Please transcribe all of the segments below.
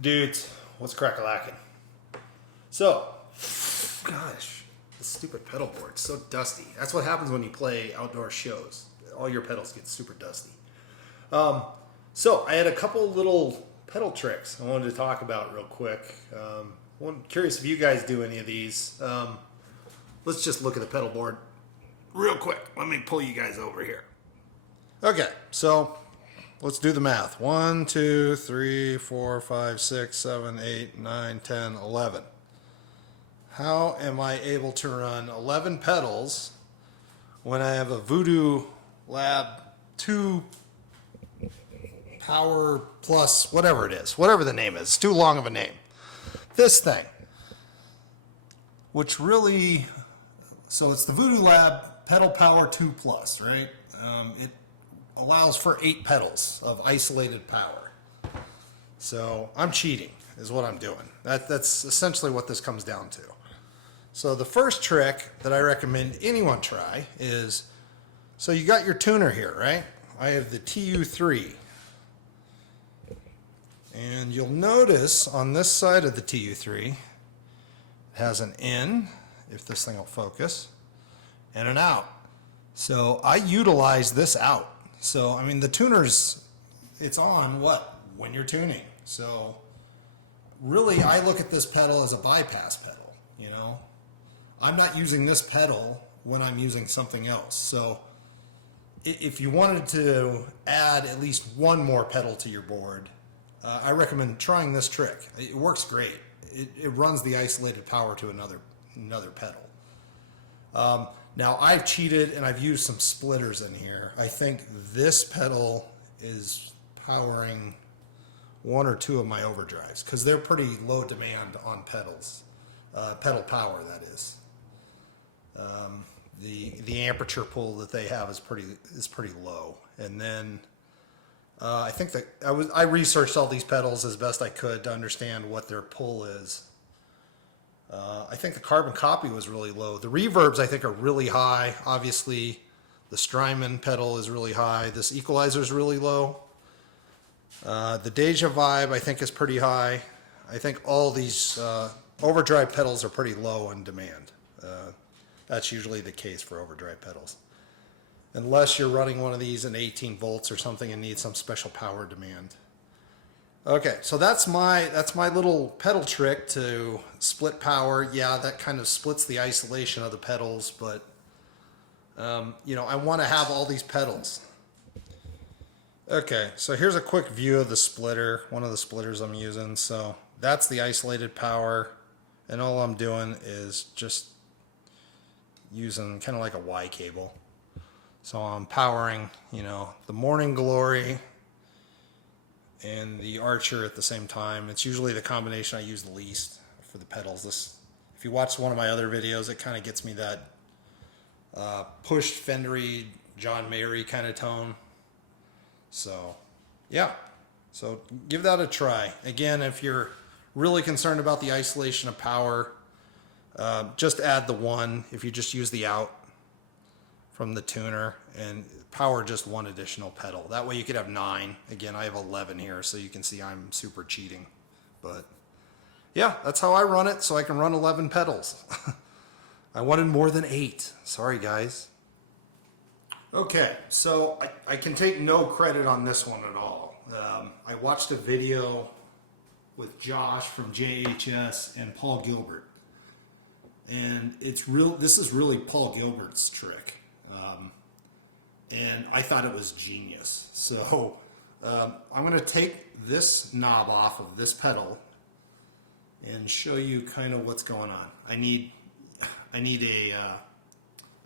Dudes, what's crack-a-lackin'? So, gosh, this stupid pedal board's so dusty. That's what happens when you play outdoor shows. All your pedals get super dusty. So, I had a couple little pedal tricks I wanted to talk about real quick. I'm curious if you guys do any of these. Let's just look at the pedal board real quick. Let me pull you guys over here. Okay, so let's do the math. 1, 2, 3, 4, 5, 6, 7, 8, 9, 10, 11. How am I able to run 11 pedals when I have a Voodoo Lab 2 Power Plus, whatever it is, whatever the name is. It's too long of a name. This thing, which really, so it's the Voodoo Lab Pedal Power 2 Plus, right? It allows for 8 pedals of isolated power. So I'm cheating is what I'm doing. That's essentially what this comes down to. So the first trick that I recommend anyone try is, so you got your tuner here, right? I have the TU3. And you'll notice on this side of the TU3, it has an in, if this thing will focus, and an out. So I utilize this out. So, I mean, the tuner's, it's on what? When you're tuning. So really, I look at this pedal as a bypass pedal, you know? I'm not using this pedal when I'm using something else. So if you wanted to add at least one more pedal to your board, I recommend trying this trick. It works great. It runs the isolated power to another pedal. Now I've cheated and I've used some splitters in here. I think this pedal is powering 1 or 2 of my overdrives because they're pretty low demand on pedals. Pedal power, that is. The aperture pull that they have is pretty low. And then I think that I researched all these pedals as best I could to understand what their pull is. I think the carbon copy was really low. The reverbs I think are really high. Obviously, the Strymon pedal is really high. This equalizer is really low. The Deja Vibe I think is pretty high. I think all these overdrive pedals are pretty low on demand. That's usually the case for overdrive pedals. Unless you're running one of these in 18 volts or something and need some special power demand. Okay, so that's my little pedal trick to split power. Yeah, that kind of splits the isolation of the pedals, but you know, I want to have all these pedals. Okay, so here's a quick view of the splitter, one of the splitters I'm using. So that's the isolated power, and all I'm doing is just using kind of like a Y cable. So I'm powering, you know, the Morning Glory and the Archer at the same time. It's usually the combination I use the least for the pedals. If you watch one of my other videos, it kind of gets me that pushed Fendery, John Mayer kind of tone. So, yeah. So give that a try. Again, if you're really concerned about the isolation of power, just add the 1 if you just use the out from the tuner and power just 1 additional pedal. That way you could have 9. Again, I have 11 here, so you can see I'm super cheating. But yeah, that's how I run it, so I can run 11 pedals. I wanted more than 8. Sorry, guys. Okay, so I can take no credit on this one at all. I watched a video with Josh from JHS and Paul Gilbert. And this is really Paul Gilbert's trick. And I thought it was genius. So I'm going to take this knob off of this pedal and show you kind of what's going on. I need a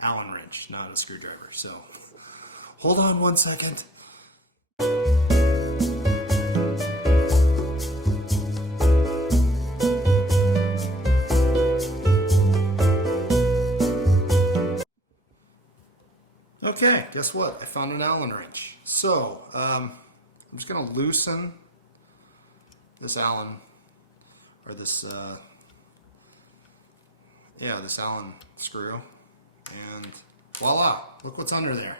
Allen wrench, not a screwdriver. So hold on 1 second. Okay, guess what? I found an Allen wrench. So, I'm just going to loosen this Allen, or this Allen screw, and voila, look what's under there.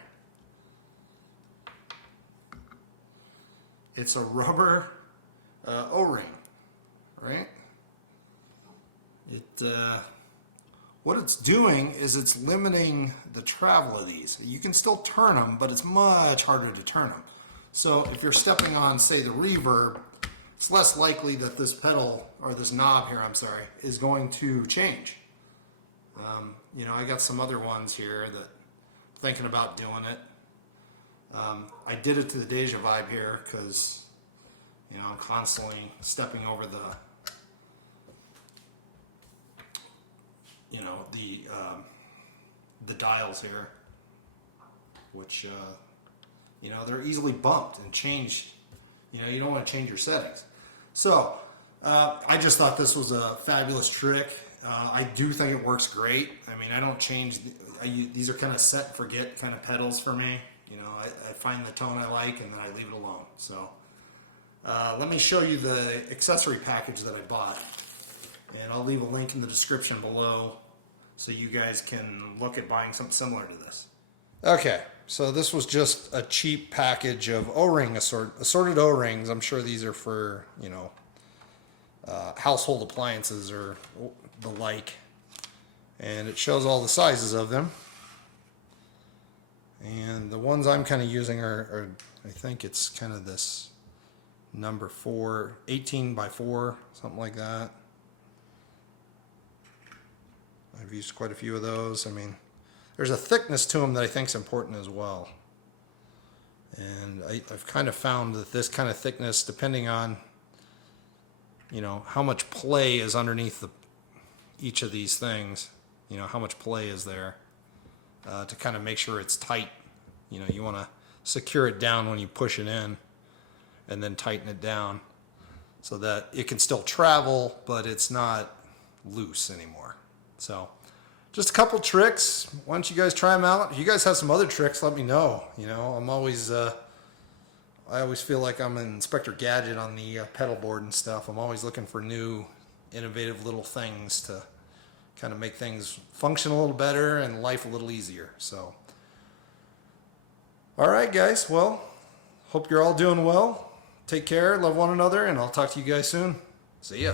It's a rubber O-ring. right? What it's doing is it's limiting the travel of these. You can still turn them, but it's much harder to turn them. So if you're stepping on, say, the reverb, it's less likely that this pedal, or this knob here, I'm sorry, is going to change. You know, I got some other ones here that I'm thinking about doing it. I did it to the Deja Vibe here because, you know, I'm constantly stepping over the, you know, the dials here, which, you know, they're easily bumped and changed. You know, you don't want to change your settings. So, I just thought this was a fabulous trick. I do think it works great. I mean, I don't change. These are kind of set and forget kind of pedals for me. You know, I find the tone I like and then I leave it alone. So, let me show you the accessory package that I bought. And I'll leave a link in the description below so you guys can look at buying something similar to this. Okay, so this was just a cheap package of O-ring assorted O-rings. I'm sure these are for, you know, household appliances or the like. And it shows all the sizes of them. And the ones I'm kind of using are I think it's kind of this number 4, 18 by 4, something like that. I've used quite a few of those. I mean, there's a thickness to them that I think is important as well. And I've kind of found that this kind of thickness, depending on, you know, how much play is underneath each of these things, you know, how much play is there, to kind of make sure it's tight. You know, you want to secure it down when you push it in and then tighten it down so that it can still travel, but it's not loose anymore. So just a couple tricks. Why don't you guys try them out? If you guys have some other tricks, let me know. You know, I'm always, I always feel like I'm an Inspector Gadget on the pedalboard and stuff. I'm always looking for new, innovative little things to kind of make things function a little better and life a little easier. So, all right, guys. Well, hope you're all doing well. Take care, love one another, and I'll talk to you guys soon. See ya.